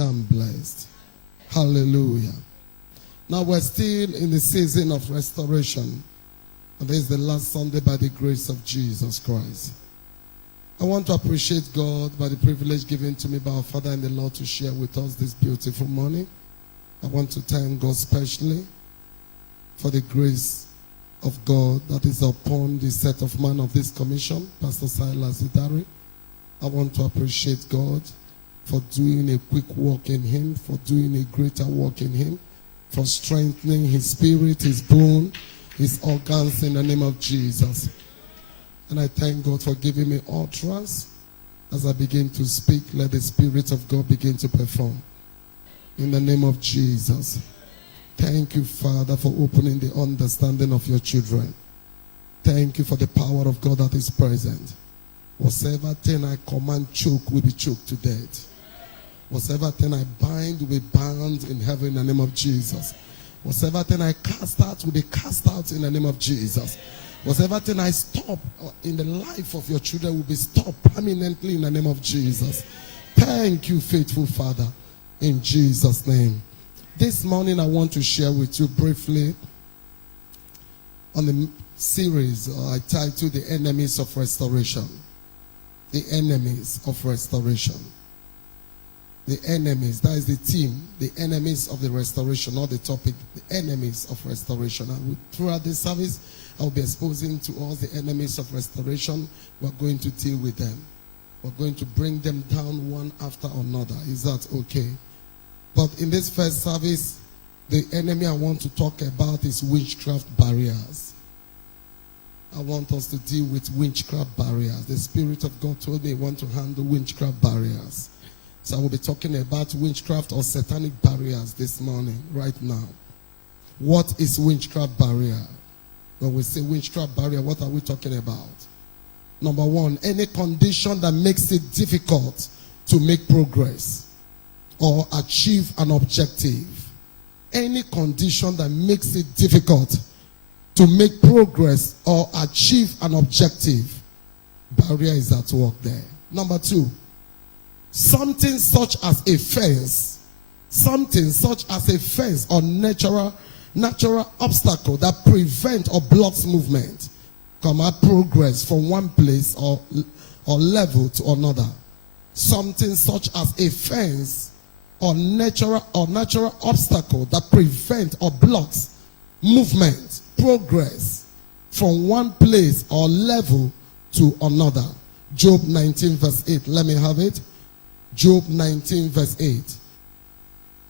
I'm blessed. Hallelujah. Now we're still in the season of restoration. And this is the last Sunday by the grace of Jesus Christ. I want to appreciate God by the privilege given to me by our Father in the Lord to share with us this beautiful morning. I want to thank God specially for the grace of God that is upon the set of man of this commission, Pastor Silas Idari. I want to appreciate God for doing a quick work in him, for doing a greater work in him, for strengthening his spirit, his bone, his organs in the name of Jesus. And I thank God for giving me utterance. As I begin to speak, let the Spirit of God begin to perform. In the name of Jesus. Thank you, Father, for opening the understanding of your children. Thank you for the power of God that is present. Whatever thing I command choke will be choked to death. Whatever thing I bind will be bound in heaven in the name of Jesus. Whatever thing I cast out will be cast out in the name of Jesus. Whatever thing I stop in the life of your children will be stopped permanently in the name of Jesus. Thank you, faithful Father, in Jesus' name. This morning I want to share with you briefly on the series I titled The Enemies of Restoration. The Enemies of Restoration. The enemies, that is the theme, the enemies of the restoration, not the topic, the enemies of restoration. And throughout this service, I'll be exposing to us the enemies of restoration. We're going to deal with them. We're going to bring them down one after another. Is that okay? But in this first service, the enemy I want to talk about is witchcraft barriers. I want us to deal with witchcraft barriers. The Spirit of God told me I want to handle witchcraft barriers. So I will be talking about witchcraft or satanic barriers this morning, right now. What is witchcraft barrier? When we say witchcraft barrier, what are we talking about? Number one, any condition that makes it difficult to make progress or achieve an objective. Any condition that makes it difficult to make progress or achieve an objective. Barrier is at work there. Number two, something such as a fence. Something such as a fence or natural obstacle that prevents or blocks movement, progress from one place or level to another. Something such as a fence or natural obstacle that prevents or blocks movement, progress from one place or level to another. Job 19 verse 8. Let me have it. Job 19 verse 8.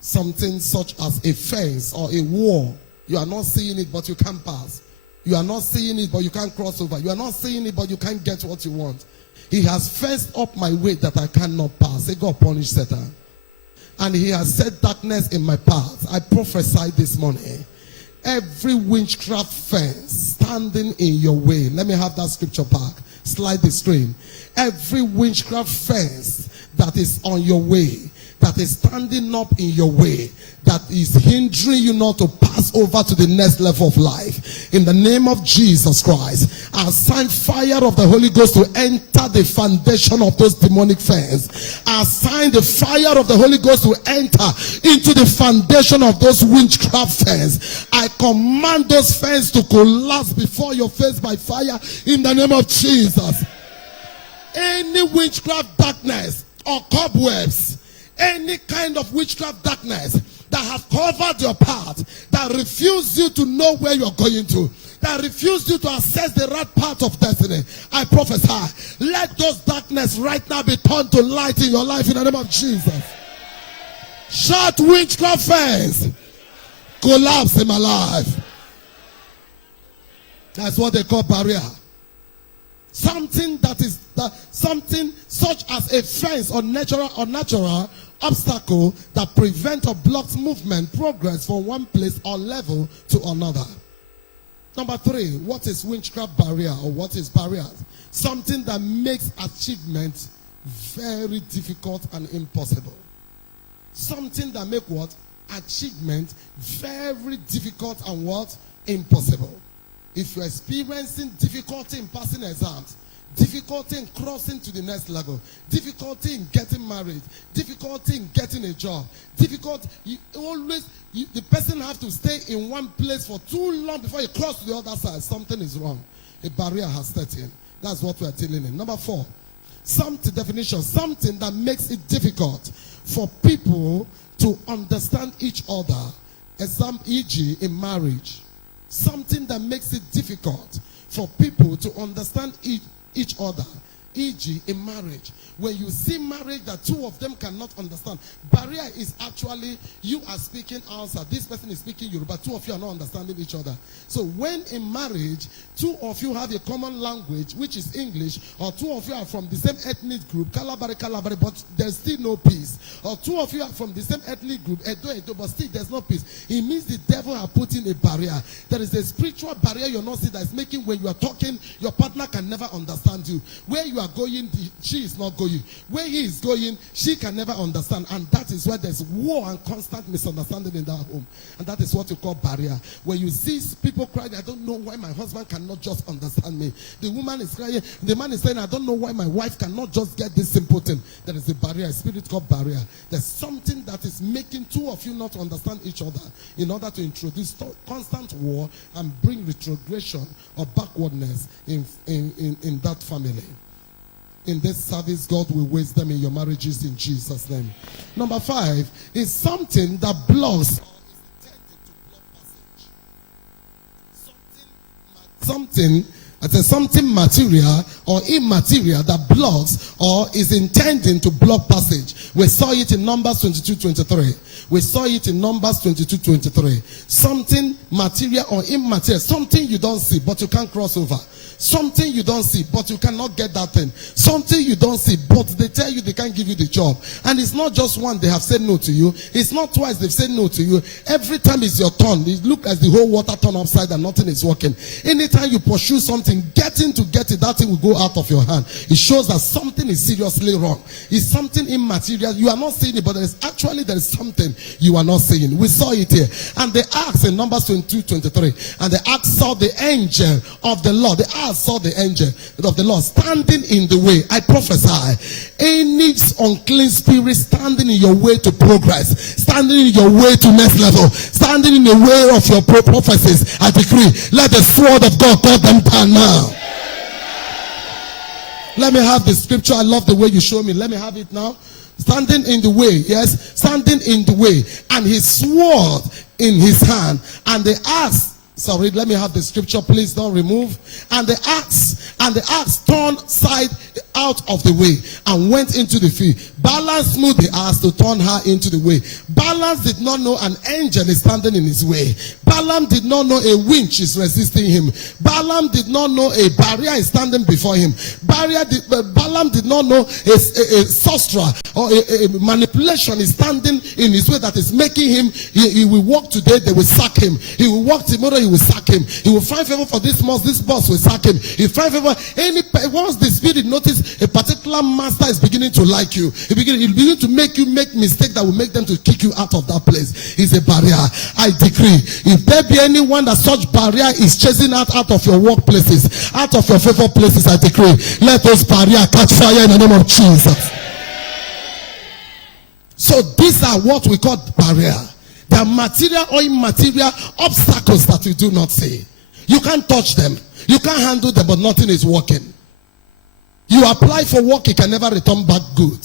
Something such as a fence or a wall. You are not seeing it, but you can't pass. You are not seeing it, but you can't cross over. You are not seeing it, but you can't get what you want. He has fenced up my way that I cannot pass. Say, God punish Satan. And he has set darkness in my path. I prophesied this morning. Every witchcraft fence standing in your way. Let me have that scripture back. Slide the screen. Every witchcraft fence that is on your way, that is standing up in your way, that is hindering you not to pass over to the next level of life. In the name of Jesus Christ, I assign fire of the Holy Ghost to enter the foundation of those demonic fence. I assign the fire of the Holy Ghost to enter into the foundation of those witchcraft fence. I command those fence to collapse before your face by fire in the name of Jesus. Any witchcraft darkness or cobwebs, any kind of witchcraft darkness that have covered your path, that refuse you to know where you're going to, that refuse you to access the right path of destiny, I prophesy, let those darkness right now be turned to light in your life in the name of Jesus. Shout witchcraft fence, collapse in my life. That's what they call barrier. Something something such as a fence or natural obstacle that prevents or blocks movement, progress from one place or level to another. Number three, what is witchcraft barrier or what is barrier? Something that makes achievement very difficult and impossible. Something that makes what? Achievement very difficult and what? Impossible. If you're experiencing difficulty in passing exams, difficulty in crossing to the next level, difficulty in getting married, difficulty in getting a job, the person have to stay in one place for too long before you cross to the other side. Something is wrong. A barrier has set in. That's what we are dealing in. Number 4, something that makes it difficult for people to understand each other, e.g. in marriage. Something that makes it difficult for people to understand each other, e.g. in marriage. When you see marriage that two of them cannot understand, barrier is actually you are speaking Hausa, this person is speaking Yoruba, two of you are not understanding each other. So when in marriage, two of you have a common language, which is English, or two of you are from the same ethnic group, Kalabari, but there's still no peace. Or two of you are from the same ethnic group, Edo, but still there's no peace. It means the devil has put in a barrier. There is a spiritual barrier you're not seeing that is making when you are talking, your partner can never understand you. Where you are going, she is not going. Where he is going, she can never understand. And that is why there's war and constant misunderstanding in that home. And that is what you call barrier. When you see people crying, I don't know why my husband cannot just understand me. The woman is crying, the man is saying, I don't know why my wife cannot just get this simple thing. There is a barrier, a spirit called barrier. There's something that is making two of you not understand each other in order to introduce constant war and bring retrogression or backwardness in that family. In this service, God will waste them in your marriages in Jesus' name. Number 5 is something that blocks or is intended to block passage. Something material or immaterial that blocks or is intending to block passage. We saw it in Numbers 22:23. We saw it in Numbers 22:23. Something material or immaterial, something you don't see but you can't cross over. Something you don't see, but you cannot get that thing. Something you don't see, but they tell you they can't give you the job. And it's not just one they have said no to you. It's not twice they've said no to you. Every time it's your turn. It looks as the whole water turn upside and nothing is working. Anytime you pursue something, getting to get it, that thing will go out of your hand. It shows that something is seriously wrong. It's something immaterial. You are not seeing it, but there is something you are not seeing. We saw it here. And they asked in Numbers 22:23, and they asked saw the angel of the Lord. Saw the angel of the Lord standing in the way. I prophesy, any unclean spirit standing in your way to progress, standing in your way to next level, standing in the way of your prophecies, I decree, let the sword of God cut them down now. Let me have the scripture. I love the way you show me. Let me have it now. Standing in the way, yes, standing in the way, and his sword in his hand, and they asked. Sorry, let me have the scripture, please don't remove. And the axe turned side out of the way and went into the field. Balaam smote the axe to turn her into the way. Balaam did not know an angel is standing in his way. Balaam did not know a winch is resisting him. Balaam did not know a barrier is standing before him. Balaam did not know a sorcerer or a manipulation is standing in his way that is making him, he will walk today, they will sack him. He will walk tomorrow, he will sack him. He will find favor for this boss will sack him. He find favor once the spirit notice a particular master is beginning to like you, he begin to make you make mistake that will make them to kick you out of that place. It's a barrier. I decree, if there be anyone that such barrier is chasing out of your workplaces, out of your favor places, I decree, let those barriers catch fire in the name of Jesus. So these are what we call barrier. They are material or immaterial obstacles that you do not see. You can't touch them. You can't handle them, but nothing is working. You apply for work, it can never return back good.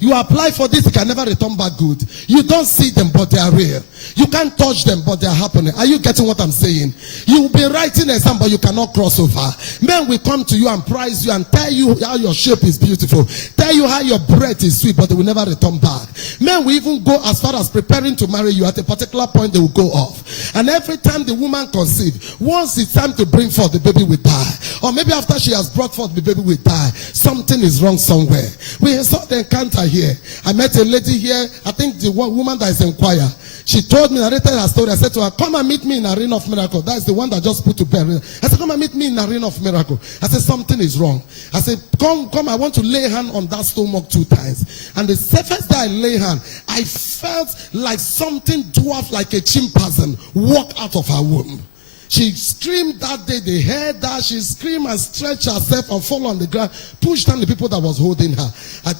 You apply for this, it can never return back good. You don't see them, but they are real. You can't touch them, but they are happening. Are you getting what I'm saying? You will be writing exam, but you cannot cross over. Men will come to you and prize you and tell you how your shape is beautiful. Tell you how your breath is sweet, but they will never return back. Men will even go as far as preparing to marry you. At a particular point, they will go off. And every time the woman conceives, once it's time to bring forth, the baby will die. Or maybe after she has brought forth, the baby will die. Something is wrong somewhere. We saw the encounter here. I met a lady here, I think the woman that is in choir. She told me, narrated her story. I said to her, come and meet me in Arena of Miracle. That is the one that just put to bed. I said, come and meet me in Arena of Miracle. I said, something is wrong. I said, come, I want to lay hand on that stomach 2 times. And the first day I lay hand, I felt like something dwarf like a chimpanzee walk out of her womb. She screamed that day. They heard that. She screamed and stretched herself and fall on the ground, pushed down the people that was holding her.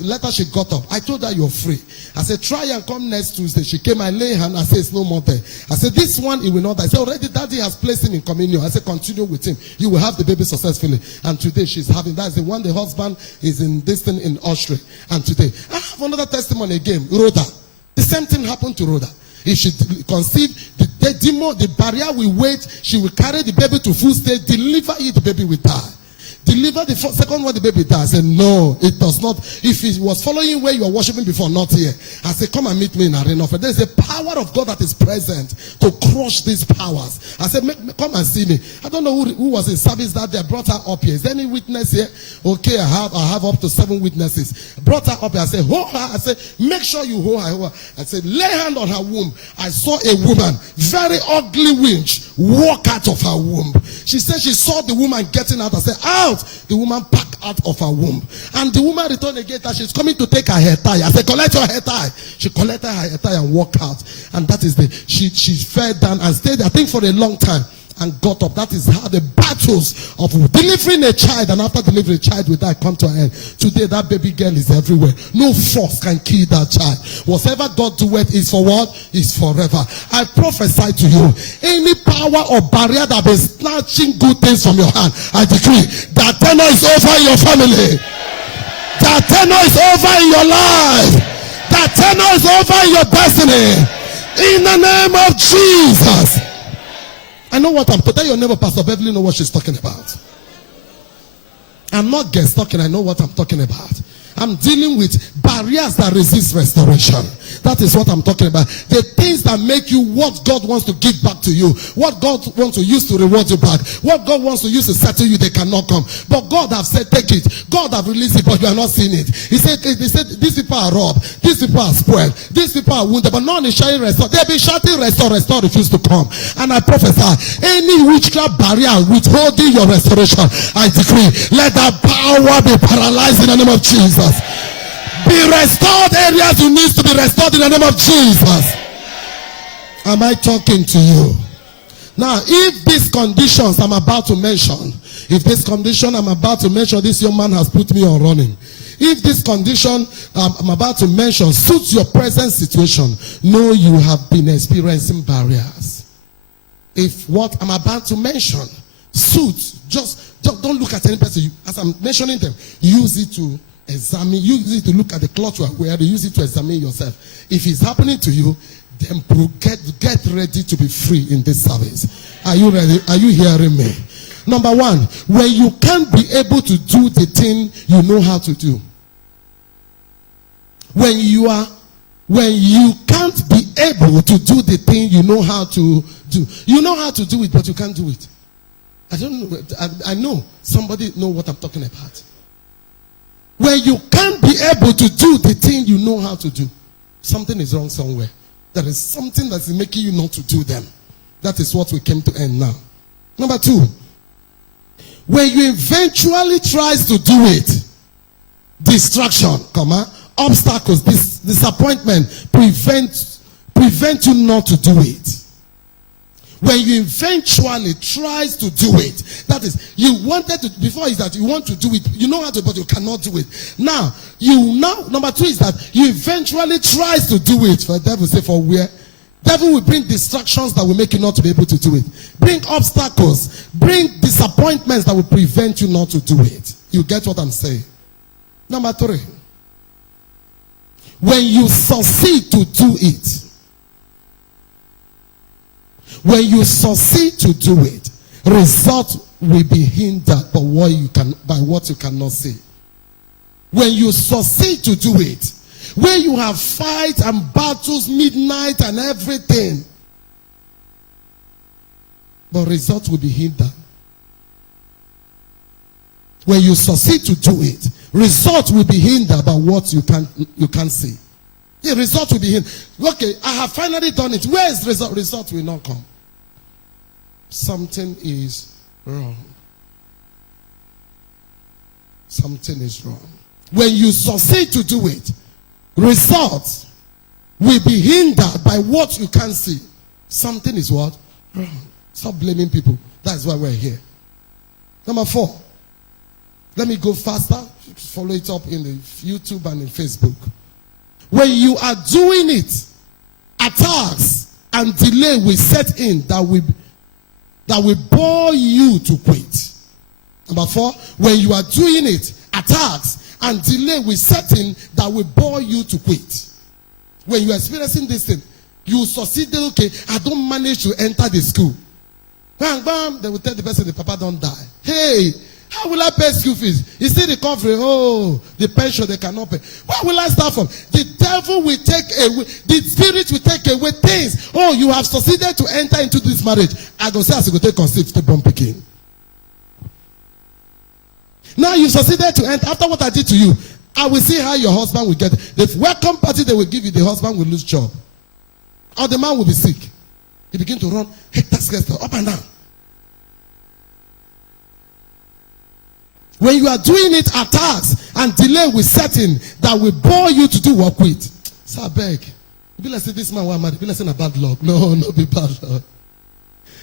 Later she got up. I told her, you're free. I said, try and come next Tuesday. She came, I lay hand. I said, it's no more there. I said, this one, he will not die. I said, already daddy has placed him in communion. I said, continue with him. You will have the baby successfully. And today she's having, that's the one, the husband is in this thing in Austria. And today, I have another testimony again. Rhoda. The same thing happened to Rhoda. If she conceived, the demon, the barrier will wait. She will carry the baby to full stage, deliver it, the baby will die. Deliver the second one, the baby died. I said, no, it does not. If it was following where you were worshiping before, not here. I said, come and meet me in Arena. There's a power of God that is present to crush these powers. I said, come and see me. I don't know who was in service that day. I brought her up here. Is there any witness here? Okay, I have up to 7 witnesses. Brought her up here. I said, hold her. I said, make sure you hold her. I said, lay hand on her womb. I saw a woman, very ugly winch, walk out of her womb. She said she saw the woman getting out. I said, out. The woman packed out of her womb. And the woman returned again that she's coming to take her hair tie. I said, collect your hair tie. She collected her hair tie and walked out. And that is she fell down and stayed, I think, for a long time. And got up. That is how the battles of delivering a child and after delivering a child will die come to an end. Today that baby girl is everywhere. No force can kill that child. Whatever God doeth is for what? Is forever. I prophesy to you, any power or barrier that is snatching good things from your hand, I decree that tenor is over in your family. That tenor is over in your life. That tenor is over in your destiny. In the name of Jesus. I know what I'm talking. Tell your neighbor, Pastor Beverly, know what she's talking about. I'm not guest talking. I know what I'm talking about. I'm dealing with barriers that resist restoration. That is what I'm talking about. The things that make you what God wants to give back to you. What God wants to use to reward you back. What God wants to use to settle you, they cannot come. But God have said, take it. God have released it, but you are not seeing it. He said, these people are robbed. These people are spoiled. These people are wounded, but none is shouting restore. They'll be shouting restore, restore, refuse to come. And I prophesy, any witchcraft barrier withholding your restoration, I decree, let that power be paralyzed in the name of Jesus. Be restored areas you need to be restored in the name of Jesus. Am I talking to you? Now, if these conditions I'm about to mention, this young man has put me on running. If this condition I'm about to mention suits your present situation, know you have been experiencing barriers. If what I'm about to mention suits, just don't look at any person. As I'm mentioning them, use it to examine, use it to look at the cloth you are wearing, use it to examine yourself. If it's happening to you, then get ready to be free in this service. Are you ready? Are you hearing me? Number one, when you can't be able to do the thing you know how to do. When you can't be able to do the thing you know how to do. You know how to do it, but you can't do it. I don't know. I know somebody know what I'm talking about. When you can't be able to do the thing you know how to do, something is wrong somewhere. There is something that is making you not to do them. That is what we came to end now. Number two, when you eventually tries to do it, distraction, obstacles, disappointment prevent you not to do it. When you eventually tries to do it, that is, you wanted to, before is that you want to do it, you know how to, but you cannot do it. Now, number two is that you eventually tries to do it. For the devil say, for where? Devil will bring distractions that will make you not to be able to do it. Bring obstacles, bring disappointments that will prevent you not to do it. You get what I'm saying? Number three, when you succeed to do it, when you succeed to do it, result will be hindered by what you cannot see. When you succeed to do it, when you have fights and battles, midnight and everything, but result will be hindered. When you succeed to do it, result will be hindered by what you can't see. The result will be hindered. Okay, I have finally done it. Where is the result? Result will not come. Something is wrong. Something is wrong. When you succeed to do it, results will be hindered by what you can't see. Something is what? Wrong. Stop blaming people. That's why we're here. Number 4. Let me go faster. Follow it up in the YouTube and in Facebook. When you are doing it, attacks and delay will set in that will bore you to quit. Number 4, when you are doing it, attacks and delay will set in that will bore you to quit. When you are experiencing this thing, you succeed, okay, I don't manage to enter the school. Bam, bam, they will tell the person the papa don't die. Hey, how will I pay school fees? You see the recovery, oh, the pension they cannot pay. Where will I start from? The devil will take away, the spirit will take away things. Oh, you have succeeded to enter into this marriage. I go say as you go take conceive the bomb picking. Now you succeeded to enter. After what I did to you, I will see how your husband will get. The welcome party they will give you, the husband will lose job. Or the man will be sick. He begin to run hectares up and down. When you are doing it, attacks and delay will set in that will bore you to do work with. So I beg. Be like say this man was married. Be like say a bad luck. No, not be bad luck.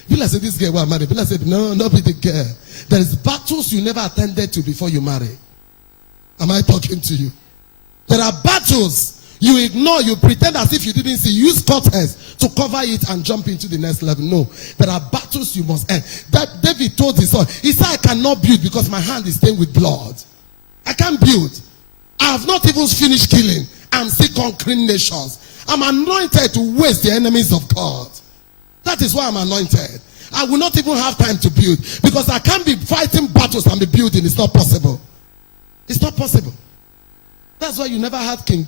Be like say this girl was married. Be like say no, not be the girl. There is battles you never attended to before you marry. Am I talking to you? There are battles you ignore, you pretend as if you didn't see. Use curtains to cover it and jump into the next level. No, there are battles you must end. That David told his son, he said, I cannot build because my hand is stained with blood. I can't build. I have not even finished killing. I'm still conquering nations. I'm anointed to waste the enemies of God. That is why I'm anointed. I will not even have time to build because I can't be fighting battles and be building. It's not possible. It's not possible. That's why you never had King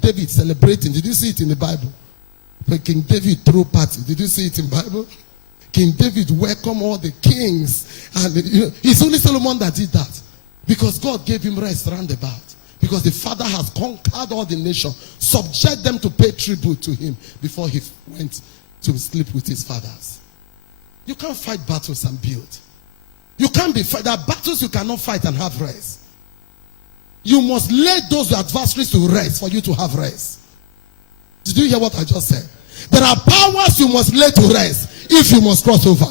David celebrating. Did you see it in the Bible? When King David threw party. Did you see it in the Bible? King David welcomed all the kings. And it's only Solomon that did that. Because God gave him rest round about. Because the father has conquered all the nation. Subject them to pay tribute to him before he went to sleep with his fathers. You can't fight battles and build. You can't be fight. There are battles you cannot fight and have rest. You must lay those adversaries to rest for you to have rest. Did you hear what I just said? There are powers you must lay to rest if you must cross over.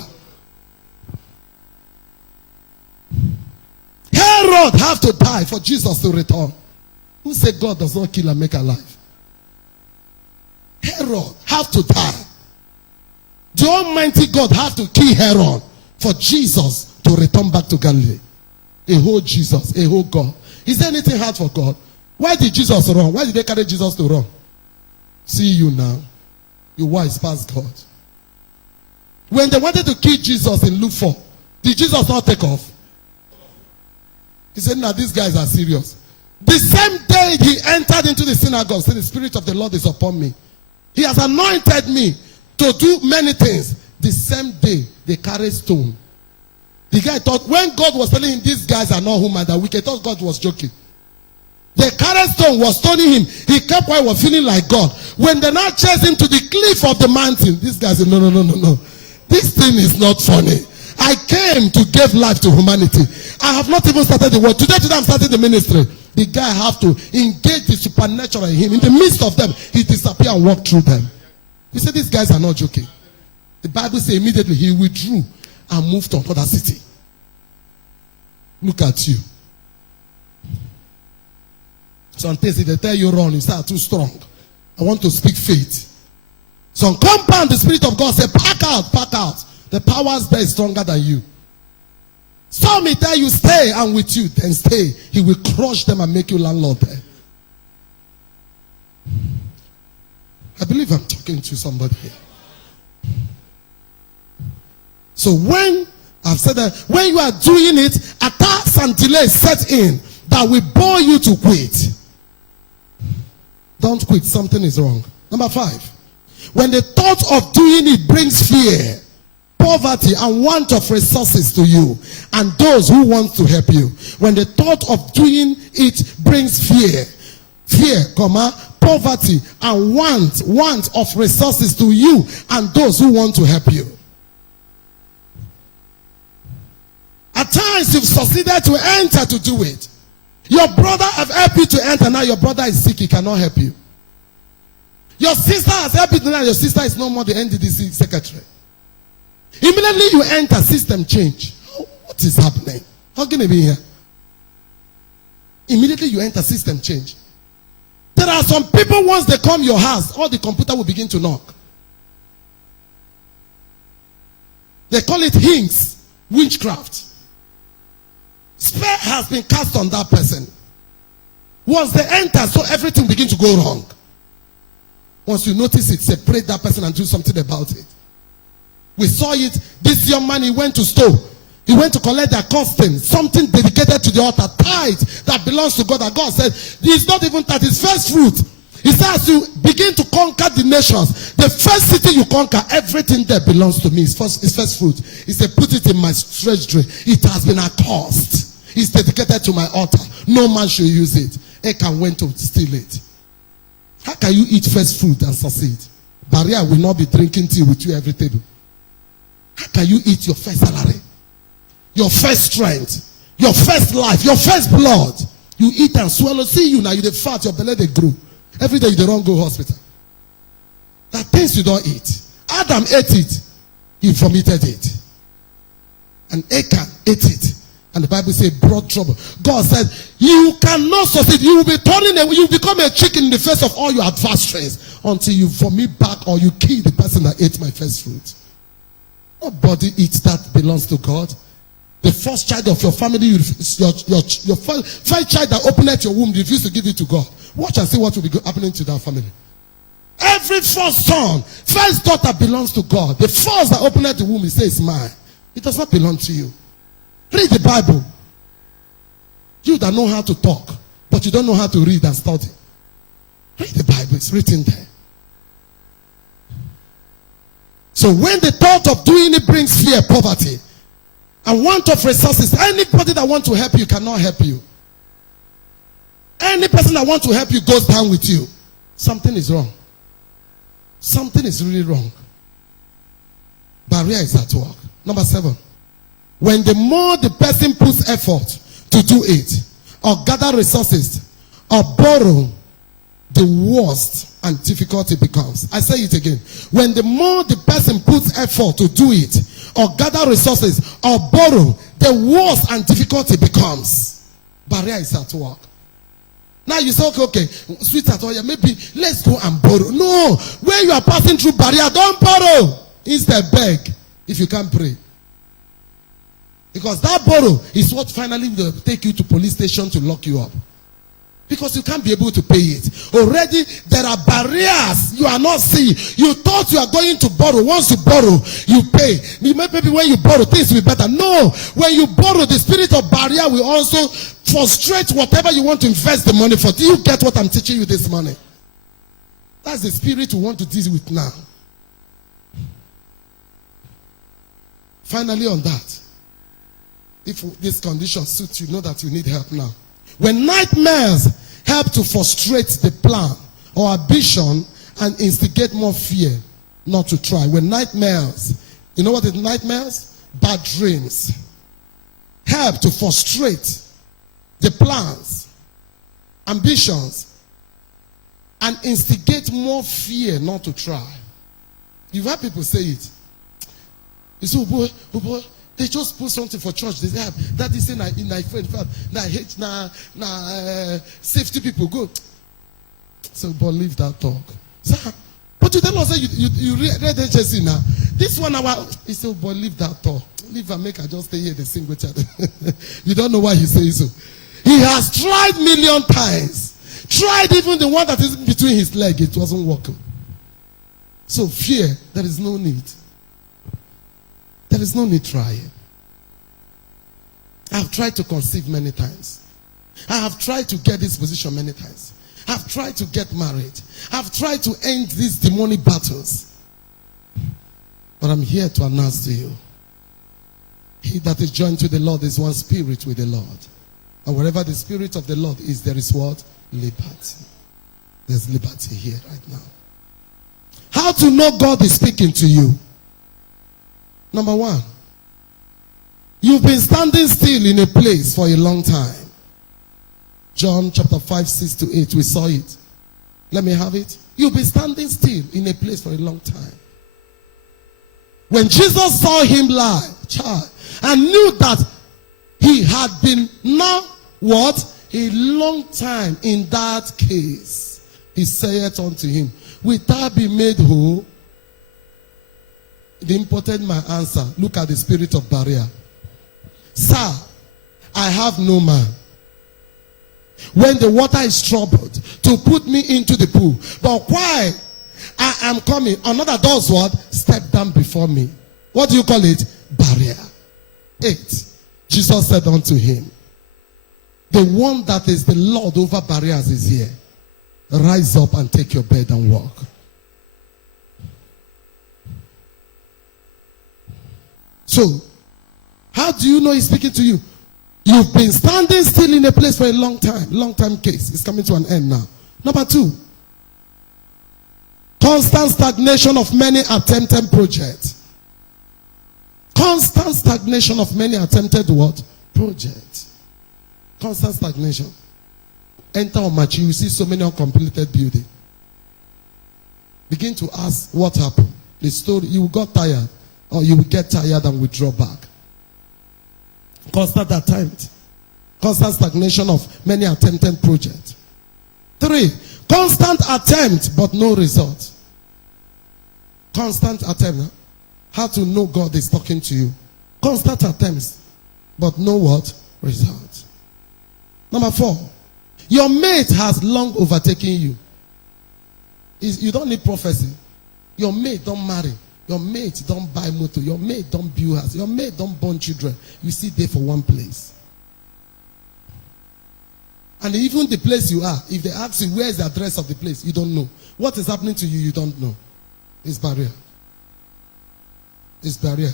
Herod have to die for Jesus to return. Who said God does not kill and make alive? Herod have to die. The Almighty God have to kill Herod for Jesus to return back to Galilee. A whole Jesus, a whole God. Is there anything hard for God? Why did Jesus run? Why did they carry Jesus to run? See you now. You wise past God. When they wanted to kill Jesus in Luke 4, did Jesus not take off? He said, now these guys are serious. The same day he entered into the synagogue, said, the Spirit of the Lord is upon me. He has anointed me to do many things. The same day they carried stone. The guy thought, when God was telling him, these guys are not human, they're wicked, thought God was joking. The carried stone was stoning him. He kept quiet, was feeling like God. When they now chased him to the cliff of the mountain, this guy said, no. This thing is not funny. I came to give life to humanity. I have not even started the work. Today I'm starting the ministry. The guy have to engage the supernatural in him. In the midst of them, he disappeared and walked through them. He said, these guys are not joking. The Bible says immediately he withdrew and moved to another city. Look at you. Sometimes if they tell you run, you say, too strong. I want to speak faith. Some compound, the Spirit of God say, pack out. The powers there is stronger than you. Some may tell you, stay, and with you, then stay. He will crush them and make you landlord there. I believe I'm talking to somebody here. So when I've said that, when you are doing it, attacks and delays set in that will bore you to quit. Don't quit. Something is wrong. Number 5. When the thought of doing it brings fear, poverty, and want of resources to you and those who want to help you. When the thought of doing it brings fear, poverty, and want of resources to you and those who want to help you. At times you've succeeded to enter to do it. Your brother have helped you to enter. Now your brother is sick. He cannot help you. Your sister has helped you. Now your sister is no more the NDDC secretary. Immediately you enter, system change. What is happening? How can it be here? Immediately you enter, system change. There are some people, once they come your house, all the computer will begin to knock. They call it hints, witchcraft. Spell has been cast on that person. Once they enter, so everything begins to go wrong. Once you notice it, separate that person and do something about it. We saw it. This young man, he went to store. He went to collect their costing, something dedicated to the altar, tithe that belongs to God. And God said, it's not even that, it's first fruit. He says, you begin to conquer the nations. The first city you conquer, everything there belongs to me. It's first fruit. He said, put it in my treasury. It has been accursed. It's dedicated to my altar. No man should use it. Achan went to steal it. How can you eat first fruit and succeed? Barrier will not be drinking tea with you every table. How can you eat your first salary? Your first strength, your first life, your first blood? You eat and swallow. See you now, you dey fat, your belly they grow. Every day you don't go hospital. That things you don't eat. Adam ate it. He vomited it. And Achan ate it. And the Bible says brought trouble. God said, you cannot succeed. You will be turning away. You become a chicken in the face of all your adversaries until you vomit back or you kill the person that ate my first fruit. Nobody eats that belongs to God. The first child of your family, your first child that opened your womb, you refuse to give it to God. Watch and see what will be happening to that family. Every first son, first daughter belongs to God. The first that opened the womb, he says, mine. It does not belong to you. Read the Bible. You that know how to talk, but you don't know how to read and study. Read the Bible. It's written there. So when the thought of doing it brings fear, poverty, and want of resources, anybody that wants to help you cannot help you. Any person that wants to help you goes down with you. Something is wrong. Something is really wrong. Barrier is at work. Number 7. When the more the person puts effort to do it, or gather resources, or borrow, the worse and difficult it becomes. I say it again. When the more the person puts effort to do it, or gather resources, or borrow, the worse and difficult it becomes. Barrier is at work. Now you say, okay, sweetheart, oh yeah, maybe let's go and borrow. No, when you are passing through barrier, don't borrow. Instead, beg if you can't pray. Because that borrow is what finally will take you to police station to lock you up. Because you can't be able to pay it. Already there are barriers you are not seeing. You thought you are going to borrow. Once you borrow, you pay. Maybe when you borrow, things will be better. No. When you borrow, the spirit of barrier will also frustrate whatever you want to invest the money for. Do you get what I'm teaching you this morning? That's the spirit we want to deal with now. Finally on that, if this condition suits you, know that you need help now. When nightmares help to frustrate the plan or ambition and instigate more fear not to try. When nightmares, you know what is nightmares? Bad dreams. Help to frustrate the plans, ambitions, and instigate more fear not to try. You've heard people say it. You say, boy, they just put something for church. They say, that is in my friend. Now hate safety people go. So, but leave that talk. So, but you tell us you read HSC now. This 1 hour, he said, but leave that talk. Leave and make I just stay here the single child. You don't know why he says so. He has tried million times. Tried even the one that is between his legs. It wasn't working. So fear, there is no need. There is no need trying. I have tried to conceive many times. I have tried to get this position many times. I have tried to get married. I have tried to end these demonic battles. But I'm here to announce to you, he that is joined to the Lord is one spirit with the Lord. And wherever the spirit of the Lord is, there is what? Liberty. There's liberty here right now. How to know God is speaking to you? Number 1, you've been standing still in a place for a long time. John chapter 5, 6 to 8, we saw it. Let me have it. You've been standing still in a place for a long time. When Jesus saw him lie, and knew that he had been now what? A long time in that case, he saith unto him, Will thou be made whole? The important my answer. Look at the spirit of barrier. Sir, I have no man. When the water is troubled, to put me into the pool. But why I am coming, another does what? Step down before me. What do you call it? Barrier. 8. Jesus said unto him, the one that is the Lord over barriers is here. Rise up and take your bed and walk. So, how do you know he's speaking to you? You've been standing still in a place for a long time. Long time case. It's coming to an end now. Number 2. Constant stagnation of many attempted projects. Constant stagnation of many attempted what? Projects. Constant stagnation. Enter Omachi, you see so many uncompleted building. Begin to ask what happened. The story, you got tired. Or you will get tired and withdraw back. Constant attempt. Constant stagnation of many attempted projects. 3. Constant attempt but no result. Constant attempt. How to know God is talking to you. Constant attempts but no what? Result. Number 4. Your mate has long overtaken you. You don't need prophecy. Your mate don't marry. Your mate don't buy motor. Your mate don't build house. Your mate don't born children. You sit there for one place. And even the place you are, if they ask you where is the address of the place, you don't know. What is happening to you, you don't know. It's barrier. It's barrier.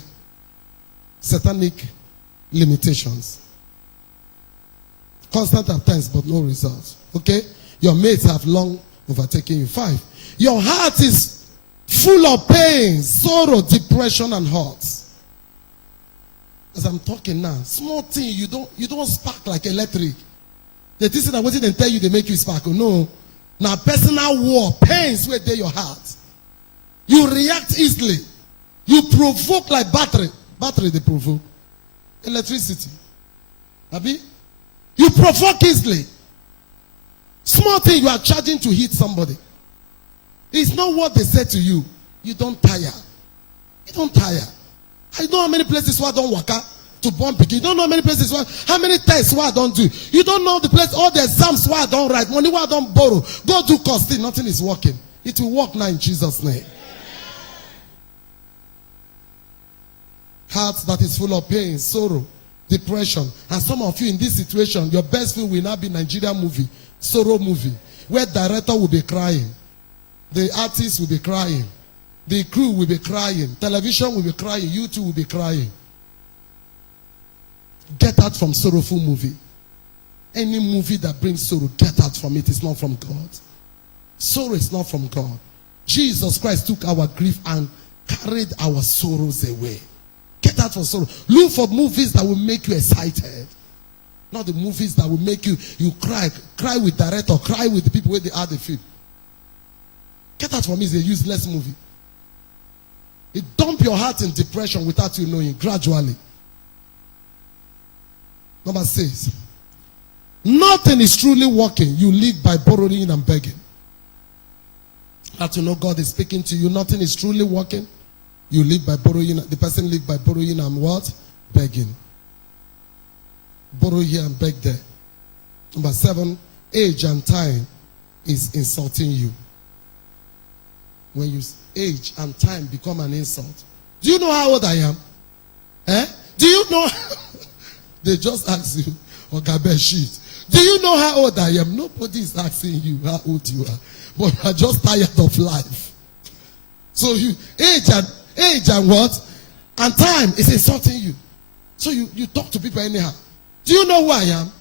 Satanic limitations. Constant attempts but no results. Okay? Your mates have long overtaken you. 5. Your heart is full of pain, sorrow, depression, and hurts. As I'm talking now, small thing, you don't spark like electric. The things that waiting and tell you they make you spark. Oh, no. Now personal war, pains where they your heart. You react easily. You provoke like battery. Battery they provoke. Electricity. Abi? You provoke easily. Small thing you are charging to hit somebody. It's not what they said to you. You don't tire. You don't tire. I know how many places where I don't work out to born begin. You don't know how many places where, how many tests where I don't do. You don't know the place, all the exams where I don't write, money where I don't borrow. Go do costing, nothing is working. It will work now in Jesus' name. Heart that is full of pain, sorrow, depression. And some of you in this situation, your best film will not be Nigerian movie, sorrow movie, where director will be crying. The artists will be crying. The crew will be crying. Television will be crying. You too will be crying. Get out from sorrowful movie. Any movie that brings sorrow, get out from it. It's not from God. Sorrow is not from God. Jesus Christ took our grief and carried our sorrows away. Get out from sorrow. Look for movies that will make you excited. Not the movies that will make you cry. Cry with director. Cry with the people where they are the film. Get out from me is a useless movie. It dump your heart in depression without you knowing, gradually. Number 6. Nothing is truly working. You live by borrowing and begging. How to know God is speaking to you. Nothing is truly working. You live by borrowing. The person lives by borrowing and what? Begging. Borrow here and beg there. Number 7. Age and time is insulting you. When you age and time become an insult. Do you know how old I am? Do you know? They just ask you, Okabe sheet. Do you know how old I am? Nobody is asking you how old you are. But you are just tired of life. So you age and what? And time is insulting you. So you talk to people anyhow. Do you know who I am?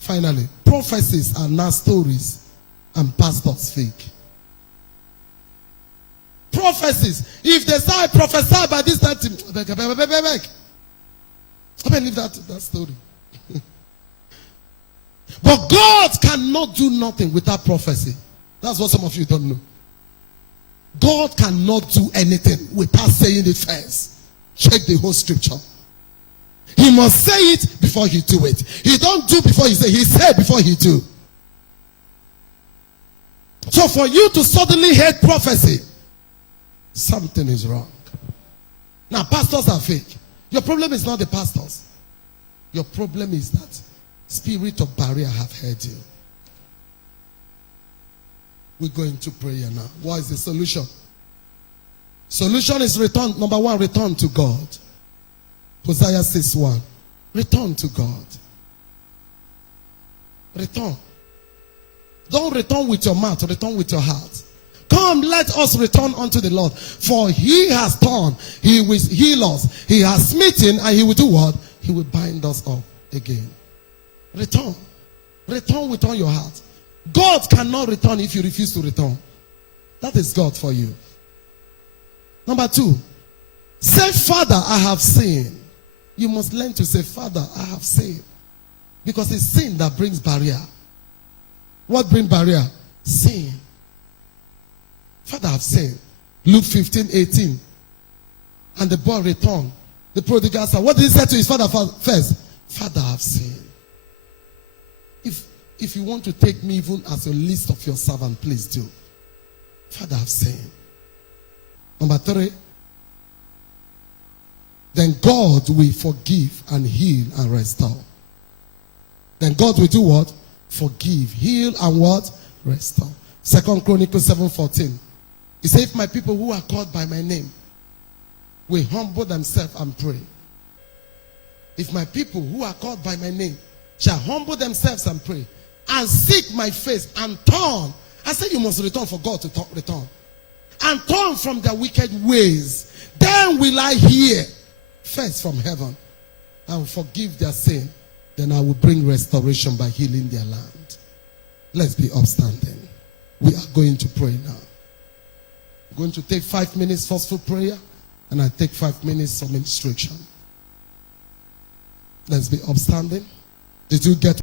Finally, prophecies are now stories and pastors fake. Prophecies. If they say I prophesy by this time, I leave that story. But God cannot do nothing without prophecy. That's what some of you don't know. God cannot do anything without saying it first. Check the whole scripture. He must say it before he do it. He don't do before he say. He said before he do. So for you to suddenly hate prophecy, something is wrong. Now, pastors are fake. Your problem is not the pastors. Your problem is that spirit of barrier have heard you. We're going to prayer now. What is the solution? Solution is return. Number one, return to God. Hosea 6:1. Return to God. Return. Don't return with your mouth, return with your heart. Come, let us return unto the Lord. For he has torn, he will heal us. He has smitten, and he will do what? He will bind us up again. Return. Return with all your heart. God cannot return if you refuse to return. That is God for you. Number two, say, Father, I have sinned. You must learn to say, Father, I have sinned. Because it's sin that brings barrier. What brings barrier? Sin. Father, I have sinned. Luke 15:18. And the boy returned. The prodigal son, what did he say to his father first? Father, I have sinned. If you want to take me even as a list of your servant, please do. Father, I have sinned. Number three, then God will forgive and heal and restore. Then God will do what? Forgive, heal, and what? Restore. 2 Chronicles 7:14. He said, if my people who are called by my name will humble themselves and pray. If my people who are called by my name shall humble themselves and pray and seek my face and turn. I said you must return for God to return. And turn from their wicked ways. Then will I hear first from heaven and forgive their sin. Then I will bring restoration by healing their land. Let's be upstanding. We are going to pray now. I'm going to take 5 minutes forceful prayer, and I take 5 minutes of instruction. Let's be upstanding. Did you get